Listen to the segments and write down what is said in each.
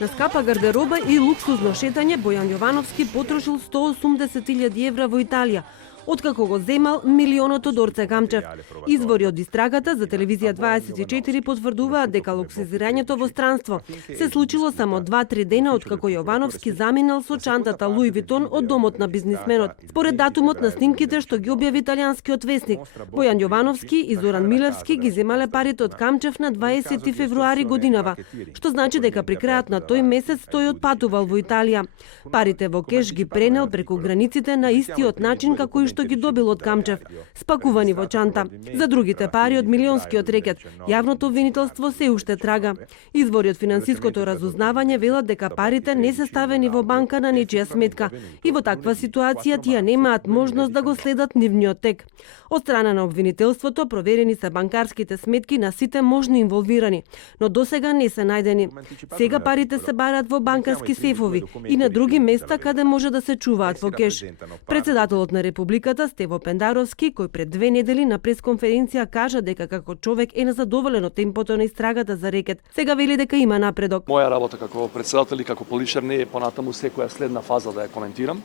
На скапа гардероба и луксузно шетање Бојан Јовановски потрошил 180.000 евра во Италија, откако го земал милионот од Орце Камчев. Извори од истрагата за телевизија 24 потврдуваат дека луксизирањето во странство се случило само 2-3 дена откако Јовановски заминал со чантата Луи Витон од домот на бизнисменот. Според датумот на снимките што ги објави италијанскиот весник, Бојан Јовановски и Зоран Милевски ги земале парите од Камчев на 20 февруари годинава, што значи дека при крајот на тој месец тој отпатувал во Италија. Парите во кеш ги пренел преку границите на истиот начин како и што ги добил од Камчев, спакувани во чанта. За другите пари од милионскиот рекет, јавното обвинителство се уште трага. Извори од финансиското разузнавање велат дека парите не се ставени во банка на нечија сметка и во таква ситуација тие немаат можност да го следат нивниот тек. Од страна на обвинителството проверени се банкарските сметки на сите можни инволвирани, но досега не се најдени. Сега парите се барат во банкарски сефови и на други места каде може да се чуваат во кеш. Председателот на Републиката Стево Пендаровски, кој пред 2 недели на пресконференција кажа дека како човек е незадоволен од темпото на истрагата за рекет, сега вели дека има напредок. Моја работа како председател и како политичар не е понатаму секоја следна фаза да ја коментирам,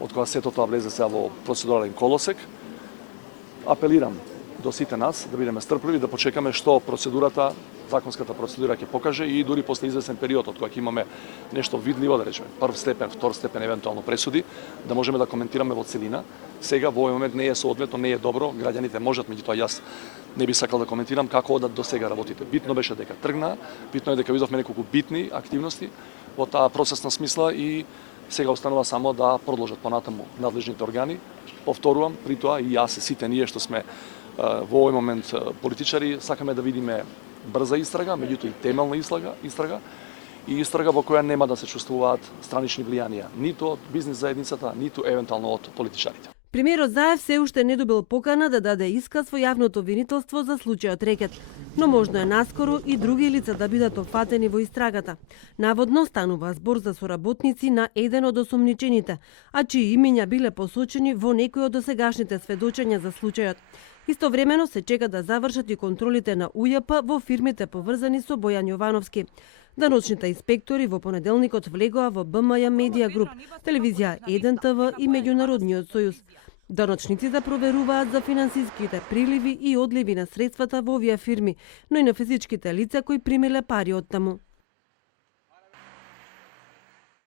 од кога сето тоа влезе сега во процедурален колосек. Апелирам до сите нас да бидеме стрпливи, да почекаме што процедурата, законската процедура ќе покаже и дури после извесен период од кога ќе имаме нешто видливо, да речеме, прв степен, втор степен, евентуално пресуди, да можеме да коментираме во целина. Сега во овој момент не е соодветно, не е добро, граѓаните можат, меѓутоа јас не би сакал да коментирам како одат до сега работите. Битно беше дека тргна, битно е дека видовме неколку битни активности во таа процесна смисла и сега останува само да продолжат понатаму надлежните органи. Повторувам, при тоа и јас и сите ние што сме во овој момент политичари сакаме да видиме брза истрага, меѓутоа и темелна истрага и истрага во која нема да се чувствуваат странични влијанија, ниту од бизнис заедницата, ниту евентуално од политичарите. Премиерот Заев се уште не добил покана да даде исказ во јавното обвинителство за случајот рекет, но можно е наскоро и други лица да бидат опфатени во истрагата. Наводно станува збор за соработници на еден од осомничените, а чии имиња биле посочени во некои од досегашните сведочења за случајот. Истовремено се чека да завршат и контролите на УЈП во фирмите поврзани со Бојан Јовановски. Даночните инспектори во понеделникот влегоа во БМЈ Медија Груп, телевизија 1 ТВ и Меѓународниот сојуз. Даночниците проверуваат за финансиските приливи и одливи на средствата во овие фирми, но и на физичките лица кои примиле пари од таму.